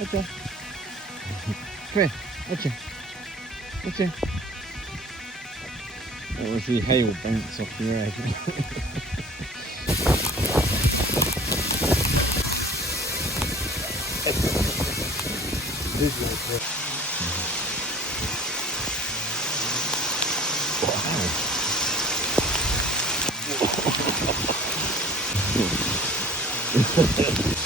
Attends. Come here. Okay. Okay. That was the hail bounce off the egg. Wow.